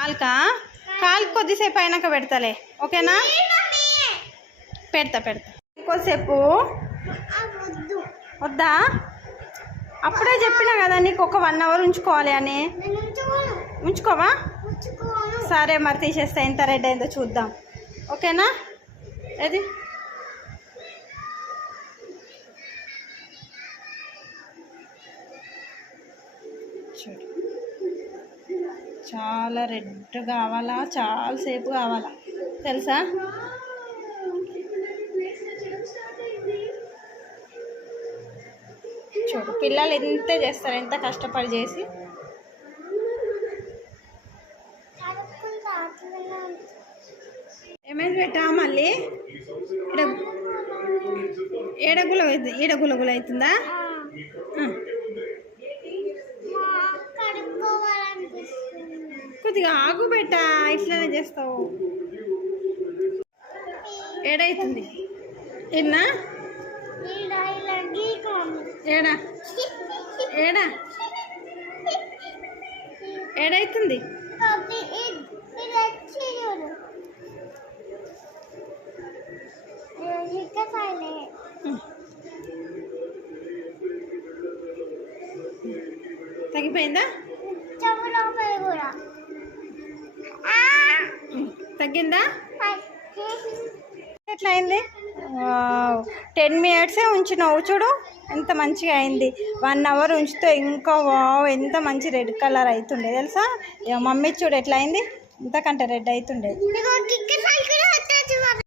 కాలుకా కాలుకి కొద్దిసేపు అయినాక పెడతలే, ఓకేనా? పెడతా కొద్దిసేపు. వద్దా? అప్పుడే చెప్పినా కదా నీకు ఒక 1 అవర్ ఉంచుకోవాలి అని. ఉంచుకోవా? సరే మరి తీసేస్తా, ఎంత రెడ్ అయిందో చూద్దాం, ఓకేనా? ఏది చూడు, చాలా రెడ్ కావాలా, చాలాసేపు కావాలా తెలుసా? చూడు పిల్లలు ఎంతే చేస్తారు, ఎంత కష్టపడి చేసి. ఏమైంది పెట్టా మళ్ళీ? ఏడగుల అవుతుందా? కొద్దిగా ఆగు బెట్టా, ఇట్లానే చేస్తావు. ఏడైతుంది ఎన్నా? ఏడా ఏడా ఏడైతుంది? తగ్గిపోయిందా? తగ్గిందా? ఎట్లా అయింది? 10 మినిట్సే ఉంచినావు, చూడు ఎంత మంచిగా అయింది. 1 అవర్ ఉంచితే ఇంకా వావ్ ఎంత మంచి రెడ్ కలర్ అవుతుండే తెలుసా? మమ్మీ చూడు ఎట్లా అయింది, ఇంతకంటే రెడ్ అవుతుండే.